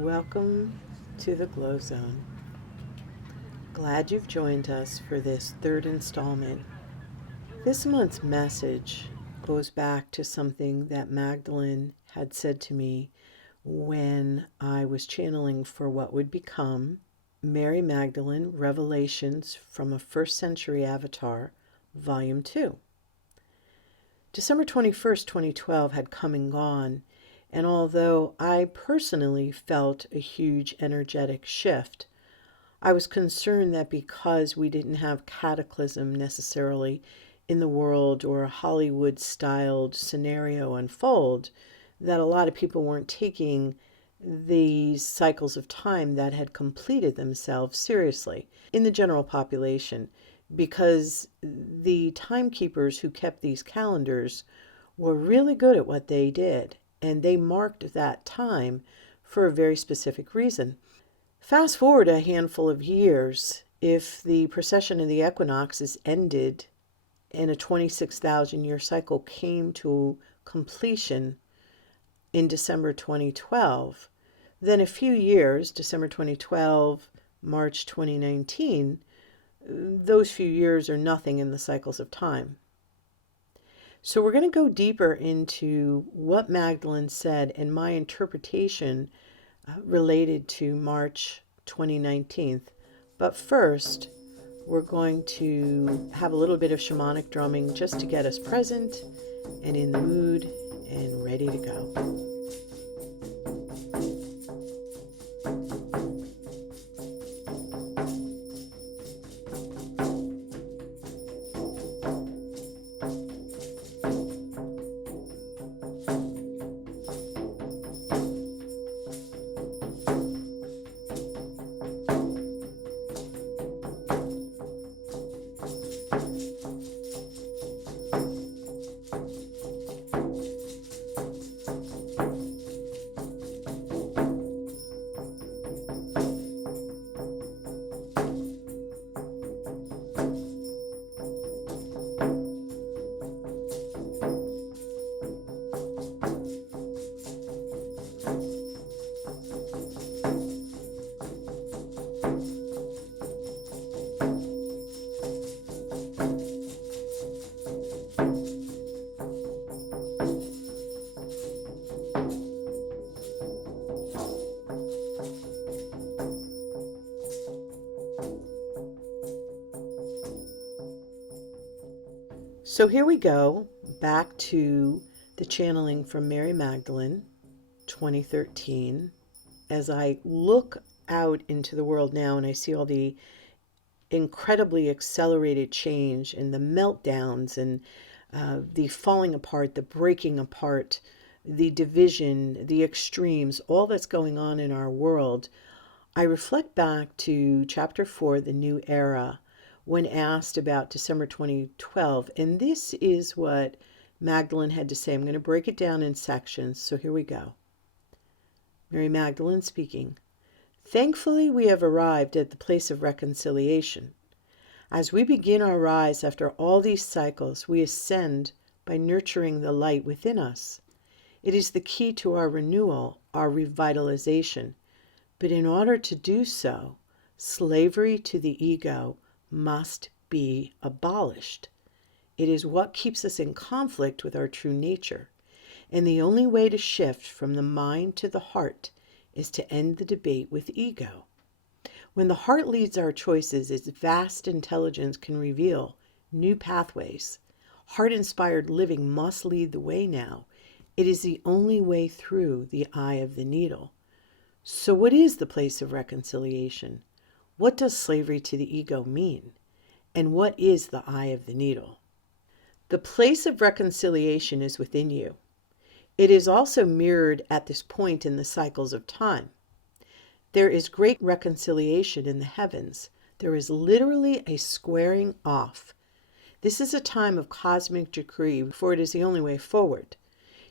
Welcome to the Glow Zone. Glad you've joined us for this third installment. This month's message goes back to something that Magdalene had said to me when I was channeling for what would become Mary Magdalene Revelations from a First Century Avatar, Volume 2. December 21st, 2012 had come and gone, and although I personally felt a huge energetic shift, I was concerned that because we didn't have cataclysm necessarily in the world or a Hollywood-styled scenario unfold, that a lot of people weren't taking these cycles of time that had completed themselves seriously in the general population, because the timekeepers who kept these calendars were really good at what they did, and they marked that time for a very specific reason. Fast forward a handful of years, if the precession of the equinoxes ended and a 26,000 year cycle came to completion in December 2012, then a few years, December 2012, March 2019, those few years are nothing in the cycles of time. So we're going to go deeper into what Magdalene said and my interpretation related to March 2019. But first, we're going to have a little bit of shamanic drumming just to get us present and in the mood and ready to go. So here we go, back to the channeling from Mary Magdalene, 2013. As I look out into the world now and I see all the incredibly accelerated change and the meltdowns and the falling apart, the breaking apart, the division, the extremes, all that's going on in our world, I reflect back to chapter 4, The New Era, when asked about December 2012. And this is what Magdalene had to say. I'm going to break it down in sections. So here we go. Mary Magdalene speaking. Thankfully, we have arrived at the place of reconciliation. As we begin our rise after all these cycles, we ascend by nurturing the light within us. It is the key to our renewal, our revitalization. But in order to do so, slavery to the ego must be abolished. It is what keeps us in conflict with our true nature. And the only way to shift from the mind to the heart is to end the debate with ego. When the heart leads our choices, its vast intelligence can reveal new pathways. Heart-inspired living must lead the way now. It is the only way through the eye of the needle. So what is the place of reconciliation? What does slavery to the ego mean? And what is the eye of the needle? The place of reconciliation is within you. It is also mirrored at this point in the cycles of time. There is great reconciliation in the heavens. There is literally a squaring off. This is a time of cosmic decree, for it is the only way forward.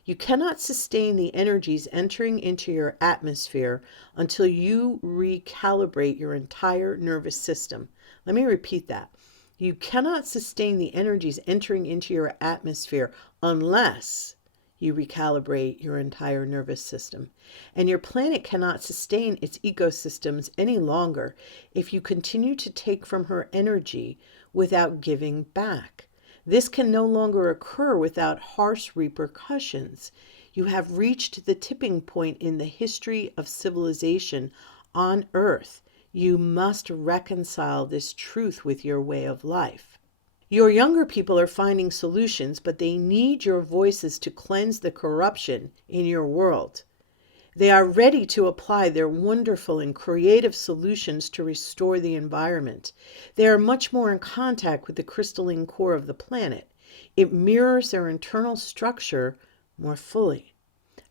You cannot sustain the energies entering into your atmosphere until you recalibrate your entire nervous system. Let me repeat that. You cannot sustain the energies entering into your atmosphere unless you recalibrate your entire nervous system. And your planet cannot sustain its ecosystems any longer if you continue to take from her energy without giving back. This can no longer occur without harsh repercussions. You have reached the tipping point in the history of civilization on Earth. You must reconcile this truth with your way of life. Your younger people are finding solutions, but they need your voices to cleanse the corruption in your world. They are ready to apply their wonderful and creative solutions to restore the environment. They are much more in contact with the crystalline core of the planet. It mirrors their internal structure more fully.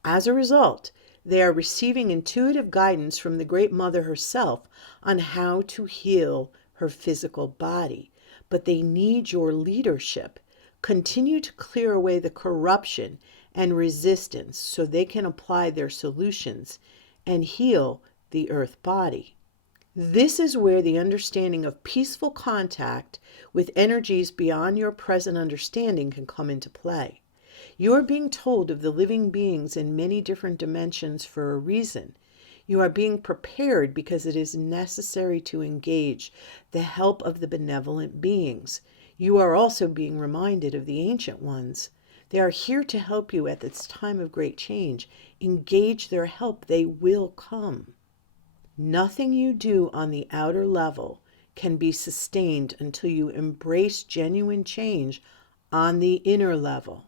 As a result, they are receiving intuitive guidance from the Great Mother herself on how to heal her physical body. But they need your leadership. Continue to clear away the corruption and resistance so they can apply their solutions and heal the earth body. This is where the understanding of peaceful contact with energies beyond your present understanding can come into play. You are being told of the living beings in many different dimensions for a reason. You are being prepared because it is necessary to engage the help of the benevolent beings. You are also being reminded of the ancient ones. They are here to help you at this time of great change. Engage their help. They will come. Nothing you do on the outer level can be sustained until you embrace genuine change on the inner level.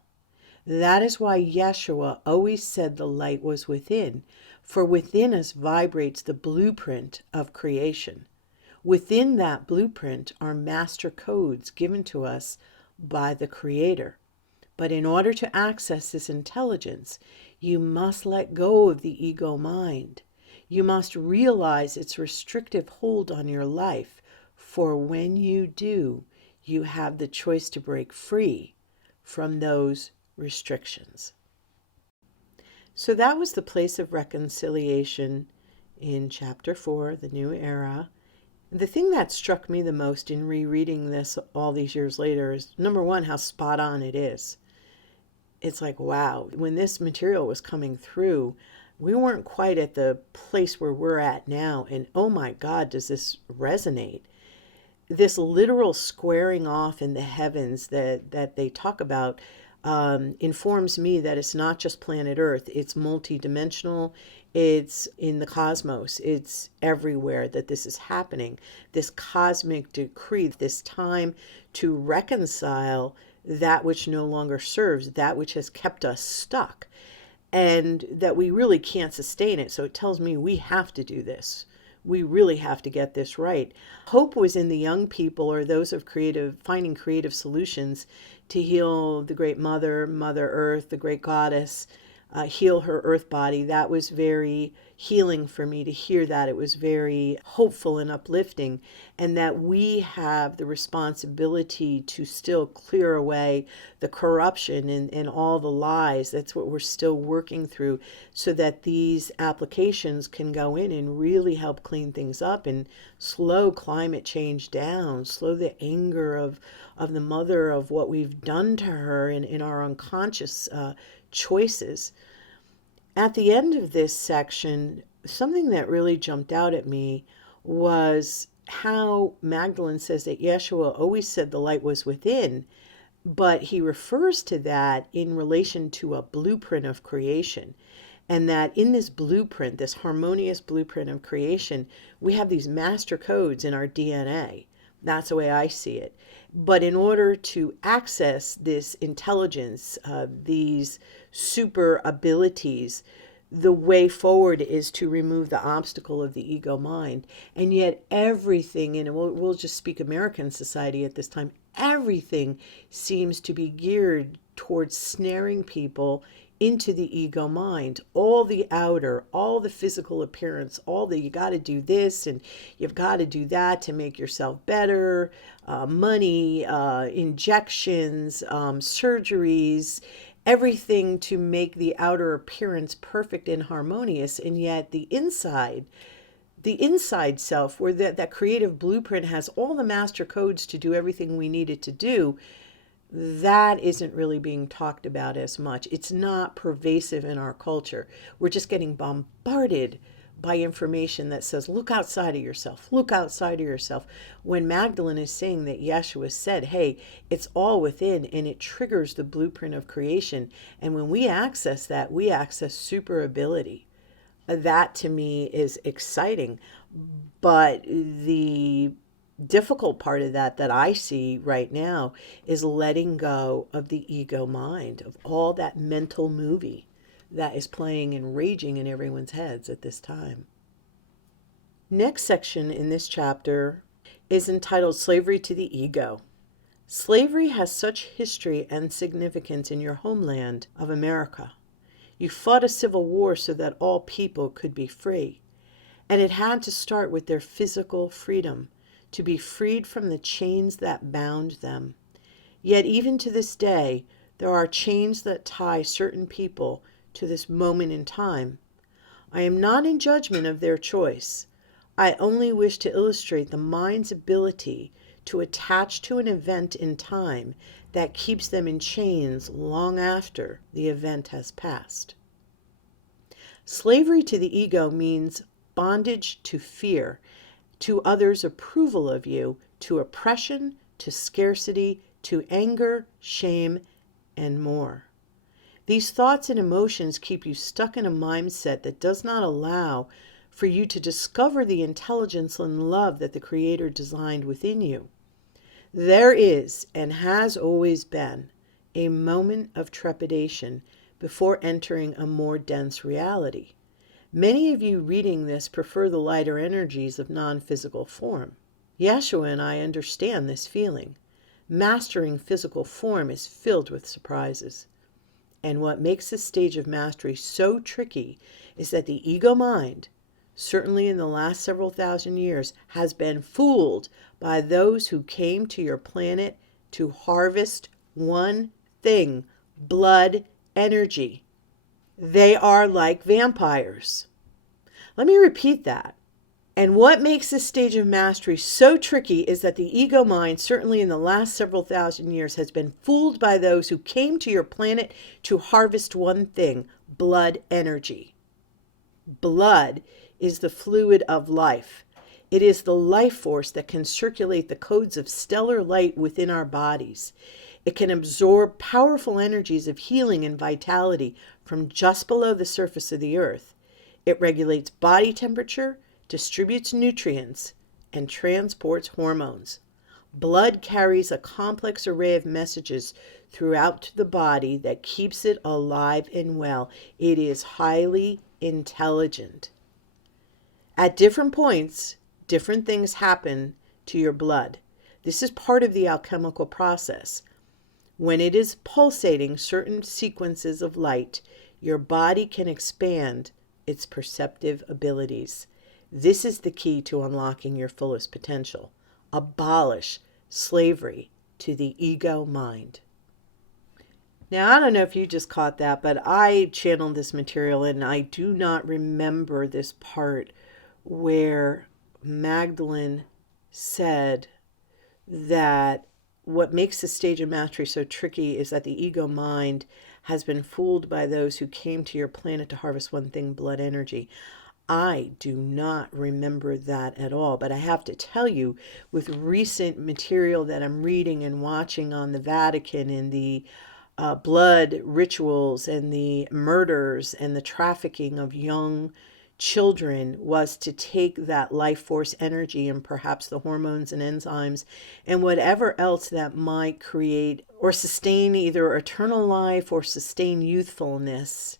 That is why Yeshua always said the light was within, for within us vibrates the blueprint of creation. Within that blueprint are master codes given to us by the Creator. But in order to access this intelligence, you must let go of the ego mind. You must realize its restrictive hold on your life, for when you do, you have the choice to break free from those restrictions. So that was the place of reconciliation in Chapter 4, The New Era. The thing that struck me the most in rereading this all these years later is, number one, how spot on it is. It's like, wow, when this material was coming through, we weren't quite at the place where we're at now. And oh my God, does this resonate? This literal squaring off in the heavens that they talk about informs me that it's not just planet Earth, it's multidimensional, it's in the cosmos, it's everywhere that this is happening. This cosmic decree, this time to reconcile that which no longer serves, that which has kept us stuck, and that we really can't sustain it. So it tells me we have to do this. We really have to get this right. Hope was in the young people or those of finding creative solutions to heal the Great Mother, Mother Earth, the Great Goddess, heal her earth body. That was very healing for me to hear that. It was very hopeful and uplifting, and that we have the responsibility to still clear away the corruption and all the lies. That's what we're still working through, so that these applications can go in and really help clean things up and slow climate change down, slow the anger of the mother, of what we've done to her in our unconscious choices. At the end of this section, something that really jumped out at me was how Magdalene says that Yeshua always said the light was within, but he refers to that in relation to a blueprint of creation. And that in this blueprint, this harmonious blueprint of creation, we have these master codes in our DNA. That's the way I see it. But in order to access this intelligence, these super abilities, the way forward is to remove the obstacle of the ego mind. And yet everything, and we'll just speak American society at this time, everything seems to be geared towards snaring people into the ego mind. All the outer, all the physical appearance, all the, you got to do this and you've got to do that to make yourself better, money, injections, surgeries, everything to make the outer appearance perfect and harmonious. And yet the inside self, where that creative blueprint has all the master codes to do everything we needed to do, that isn't really being talked about as much. It's not pervasive in our culture. We're just getting bombarded by information that says, look outside of yourself, look outside of yourself. When Magdalene is saying that Yeshua said, hey, it's all within and it triggers the blueprint of creation. And when we access that, we access super ability. That to me is exciting. But the difficult part of that I see right now is letting go of the ego mind, of all that mental movie that is playing and raging in everyone's heads at this time. Next section in this chapter is entitled Slavery to the Ego. Slavery has such history and significance in your homeland of America. You fought a civil war so that all people could be free. And it had to start with their physical freedom, to be freed from the chains that bound them. Yet even to this day, there are chains that tie certain people to this moment in time. I am not in judgment of their choice. I only wish to illustrate the mind's ability to attach to an event in time that keeps them in chains long after the event has passed. Slavery to the ego means bondage to fear, to others' approval of you, to oppression, to scarcity, to anger, shame, and more. These thoughts and emotions keep you stuck in a mindset that does not allow for you to discover the intelligence and love that the Creator designed within you. There is, and has always been, a moment of trepidation before entering a more dense reality. Many of you reading this prefer the lighter energies of non-physical form. Yeshua and I understand this feeling. Mastering physical form is filled with surprises. And what makes this stage of mastery so tricky is that the ego mind, certainly in the last several thousand years, has been fooled by those who came to your planet to harvest one thing: blood energy. They are like vampires. Let me repeat that. And what makes this stage of mastery so tricky is that the ego mind, certainly in the last several thousand years, has been fooled by those who came to your planet to harvest one thing: blood energy. Blood is the fluid of life. It is the life force that can circulate the codes of stellar light within our bodies. It can absorb powerful energies of healing and vitality from just below the surface of the earth. It regulates body temperature, distributes nutrients, and transports hormones. Blood carries a complex array of messages throughout the body that keeps it alive and well. It is highly intelligent. At different points, different things happen to your blood. This is part of the alchemical process. When it is pulsating certain sequences of light, your body can expand its perceptive abilities. This is the key to unlocking your fullest potential. Abolish slavery to the ego mind. Now, I don't know if you just caught that, but I channeled this material and I do not remember this part where Magdalene said that what makes the stage of mastery so tricky is that the ego mind has been fooled by those who came to your planet to harvest one thing: blood energy. I do not remember that at all, but I have to tell you, with recent material that I'm reading and watching on the Vatican and the blood rituals and the murders and the trafficking of young children, was to take that life force energy and perhaps the hormones and enzymes and whatever else that might create or sustain either eternal life or sustain youthfulness.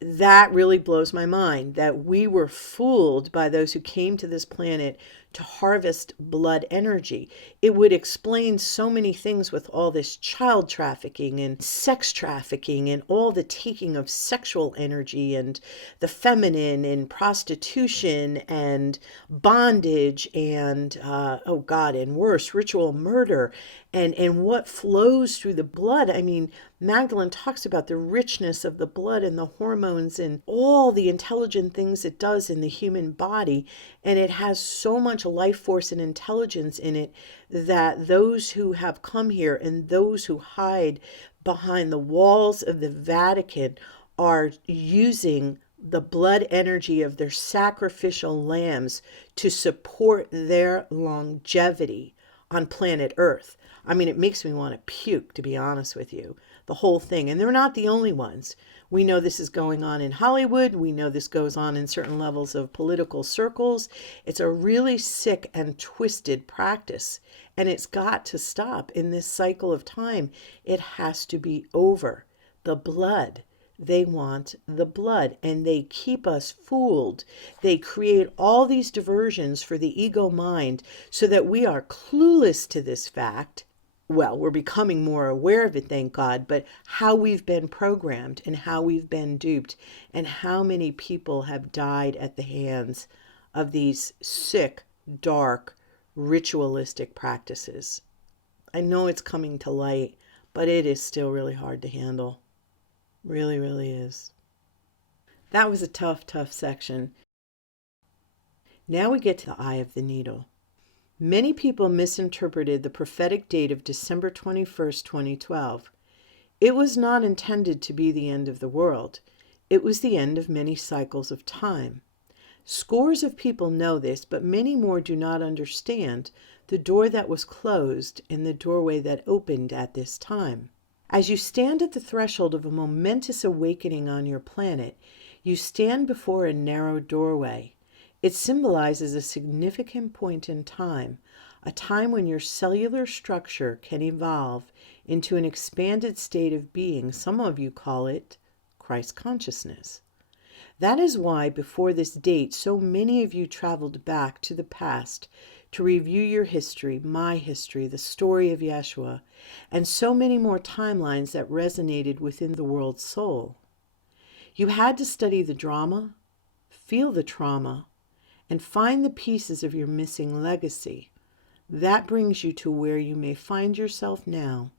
That really blows my mind that we were fooled by those who came to this planet to harvest blood energy. It would explain so many things with all this child trafficking and sex trafficking and all the taking of sexual energy and the feminine and prostitution and bondage and, oh God, and worse, ritual murder and what flows through the blood. I mean, Magdalene talks about the richness of the blood and the hormones and all the intelligent things it does in the human body. And it has so much much life force and intelligence in it that those who have come here and those who hide behind the walls of the Vatican are using the blood energy of their sacrificial lambs to support their longevity on planet Earth. I mean, it makes me want to puke, to be honest with you, the whole thing. And they're not the only ones. We know this is going on in Hollywood. We know this goes on in certain levels of political circles. It's a really sick and twisted practice, and it's got to stop in this cycle of time. It has to be over. The blood. They want the blood, and they keep us fooled. They create all these diversions for the ego mind so that we are clueless to this fact. Well, we're becoming more aware of it, thank God, but how we've been programmed and how we've been duped and how many people have died at the hands of these sick, dark, ritualistic practices. I know it's coming to light, but it is still really hard to handle. Really, really is. That was a tough, tough section. Now we get to the eye of the needle. Many people misinterpreted the prophetic date of December 21st, 2012. It was not intended to be the end of the world. It was the end of many cycles of time. Scores of people know this, but many more do not understand the door that was closed and the doorway that opened at this time. As you stand at the threshold of a momentous awakening on your planet, you stand before a narrow doorway. It symbolizes a significant point in time, a time when your cellular structure can evolve into an expanded state of being. Some of you call it Christ consciousness. That is why before this date, so many of you traveled back to the past to review your history, my history, the story of Yeshua, and so many more timelines that resonated within the world's soul. You had to study the drama, feel the trauma, and find the pieces of your missing legacy. That brings you to where you may find yourself now,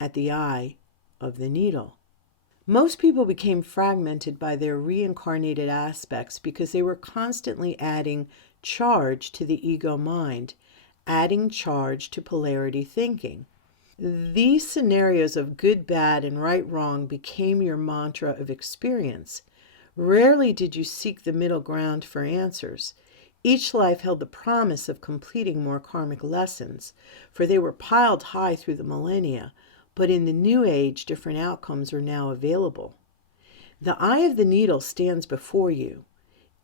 at the eye of the needle. Most people became fragmented by their reincarnated aspects because they were constantly adding charge to the ego mind, adding charge to polarity thinking. These scenarios of good, bad, and right, wrong became your mantra of experience. Rarely did you seek the middle ground for answers. Each life held the promise of completing more karmic lessons, for they were piled high through the millennia. But in the new age, different outcomes are now available. The eye of the needle stands before you.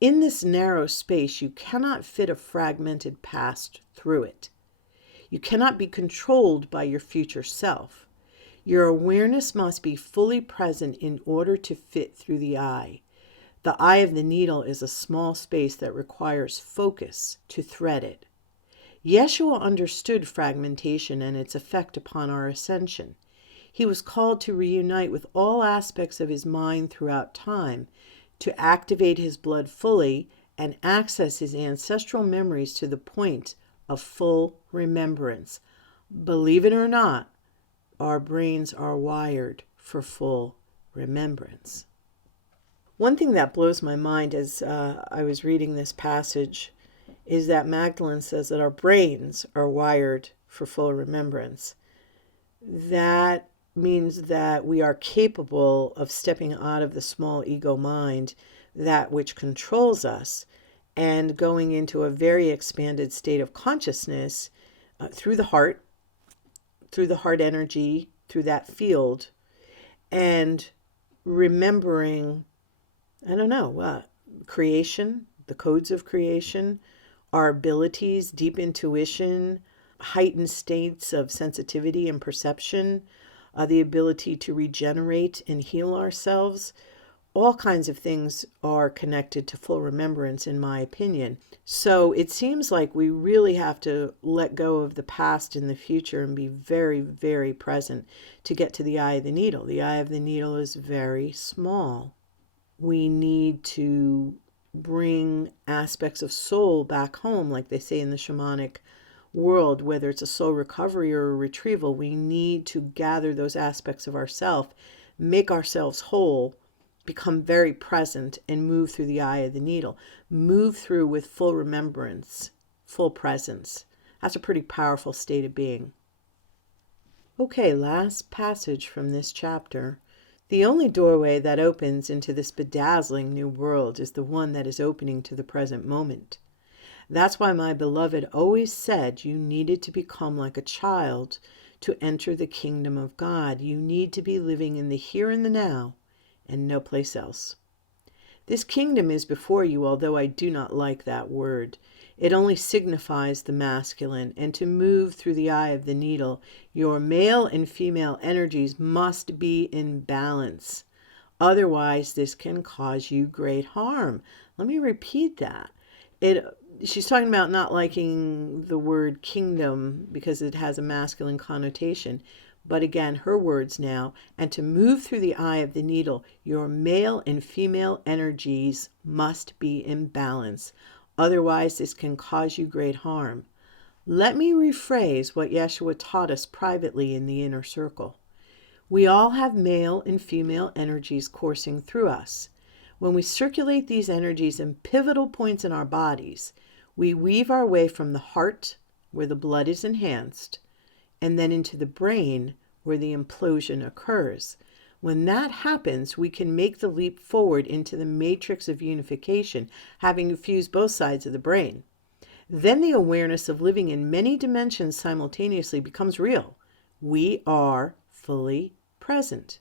In this narrow space, you cannot fit a fragmented past through it. You cannot be controlled by your future self. Your awareness must be fully present in order to fit through the eye. The eye of the needle is a small space that requires focus to thread it. Yeshua understood fragmentation and its effect upon our ascension. He was called to reunite with all aspects of his mind throughout time, to activate his blood fully and access his ancestral memories to the point of full remembrance. Believe it or not, our brains are wired for full remembrance. One thing that blows my mind as I was reading this passage is that Magdalene says that our brains are wired for full remembrance. That means that we are capable of stepping out of the small ego mind, that which controls us, and going into a very expanded state of consciousness through the heart energy, through that field, and remembering, creation, the codes of creation, our abilities, deep intuition, heightened states of sensitivity and perception, the ability to regenerate and heal ourselves. All kinds of things are connected to full remembrance, in my opinion. So it seems like we really have to let go of the past and the future and be very, very present to get to the eye of the needle. The eye of the needle is very small. We need to bring aspects of soul back home, like they say in the shamanic world, whether it's a soul recovery or a retrieval. We need to gather those aspects of ourself, make ourselves whole, become very present, and move through the eye of the needle. Move through with full remembrance, full presence. That's a pretty powerful state of being. Okay, last passage from this chapter. The only doorway that opens into this bedazzling new world is the one that is opening to the present moment. That's why my beloved always said you needed to become like a child to enter the kingdom of God. You need to be living in the here and the now and no place else. This kingdom is before you, although I do not like that word. It only signifies the masculine, and to move through the eye of the needle, your male and female energies must be in balance. Otherwise, this can cause you great harm. Let me repeat that. She's talking about not liking the word kingdom because it has a masculine connotation. But again, her words now, and to move through the eye of the needle, your male and female energies must be in balance. Otherwise, this can cause you great harm. Let me rephrase what Yeshua taught us privately in the inner circle. We all have male and female energies coursing through us. When we circulate these energies in pivotal points in our bodies, we weave our way from the heart, where the blood is enhanced, and then into the brain, where the implosion occurs. When that happens, we can make the leap forward into the matrix of unification, having fused both sides of the brain. Then the awareness of living in many dimensions simultaneously becomes real. We are fully present.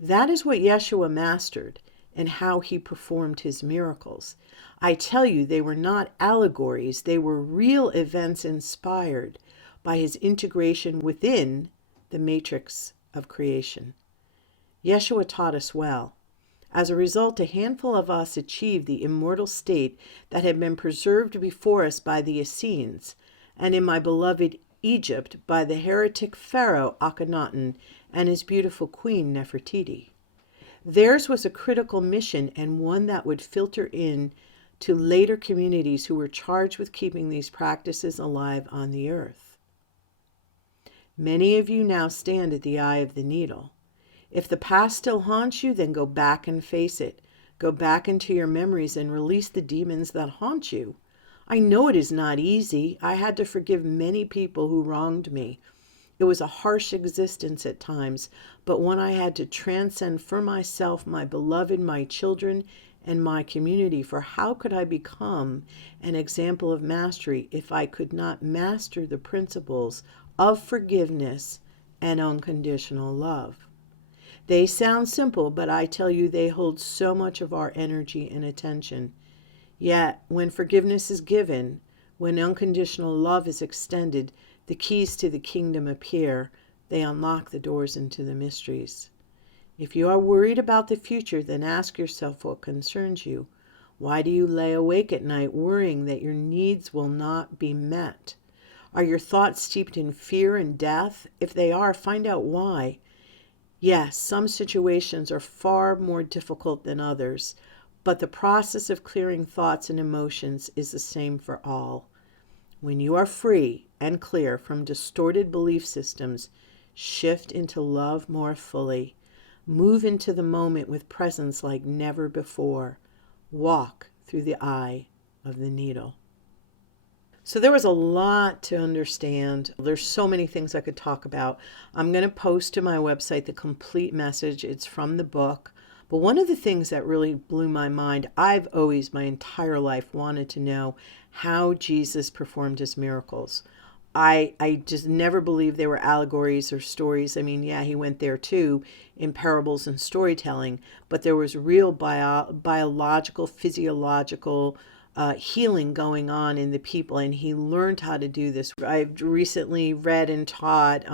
That is what Yeshua mastered and how he performed his miracles. I tell you, they were not allegories, they were real events inspired by his integration within the matrix of creation. Yeshua taught us well. As a result, a handful of us achieved the immortal state that had been preserved before us by the Essenes, and in my beloved Egypt by the heretic Pharaoh Akhenaten and his beautiful queen Nefertiti. Theirs was a critical mission, and one that would filter in to later communities who were charged with keeping these practices alive on the earth. Many of you now stand at the eye of the needle. If the past still haunts you, then go back and face it. Go back into your memories and release the demons that haunt you. I know it is not easy. I had to forgive many people who wronged me. It was a harsh existence at times, but one I had to transcend for myself, my beloved, my children, and my community. For how could I become an example of mastery if I could not master the principles of forgiveness and unconditional love? They sound simple, but I tell you they hold so much of our energy and attention. Yet, when forgiveness is given, when unconditional love is extended, the keys to the kingdom appear. They unlock the doors into the mysteries. If you are worried about the future, then ask yourself what concerns you. Why do you lay awake at night worrying that your needs will not be met? Are your thoughts steeped in fear and death? If they are, find out why. Yes, some situations are far more difficult than others, but the process of clearing thoughts and emotions is the same for all. When you are free and clear from distorted belief systems, shift into love more fully. Move into the moment with presence like never before. Walk through the eye of the needle. So there was a lot to understand. There's so many things I could talk about. I'm going to post to my website the complete message. It's from the book. But one of the things that really blew my mind, I've always, my entire life, wanted to know how Jesus performed his miracles. I just never believed they were allegories or stories. I mean, yeah, he went there too in parables and storytelling, but there was real biological, physiological healing going on in the people, and he learned how to do this. I've recently read and taught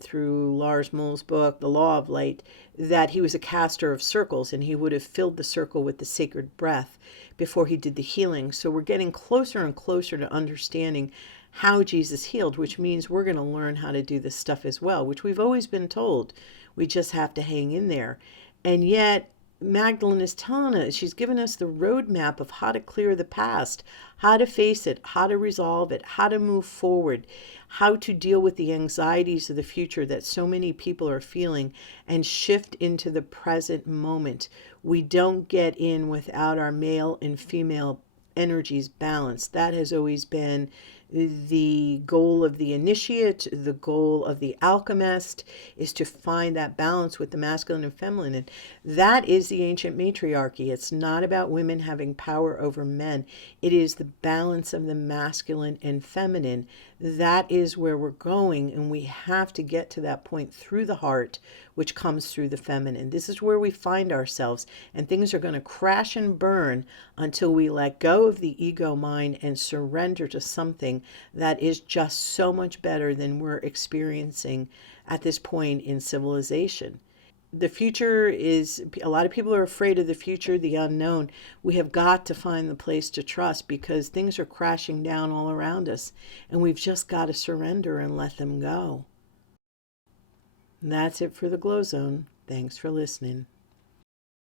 through Lars Mull's book, The Law of Light, that he was a caster of circles, and he would have filled the circle with the sacred breath before he did the healing. So we're getting closer and closer to understanding how Jesus healed, which means we're going to learn how to do this stuff as well, which we've always been told. We just have to hang in there. And yet, Magdalene is telling us, she's given us the roadmap of how to clear the past, how to face it, how to resolve it, how to move forward, how to deal with the anxieties of the future that so many people are feeling, and shift into the present moment. We don't get in without our male and female energies balanced. That has always been the goal of the initiate, the goal of the alchemist, is to find that balance with the masculine and feminine. That is the ancient matriarchy. It's not about women having power over men. It is the balance of the masculine and feminine. That is where we're going, and we have to get to that point through the heart, which comes through the feminine. This is where we find ourselves, and things are going to crash and burn until we let go of the ego mind and surrender to something that is just so much better than we're experiencing at this point in civilization. The future is, a lot of people are afraid of the future, the unknown. We have got to find the place to trust because things are crashing down all around us, and we've just got to surrender and let them go. And that's it for the Glow Zone. Thanks for listening.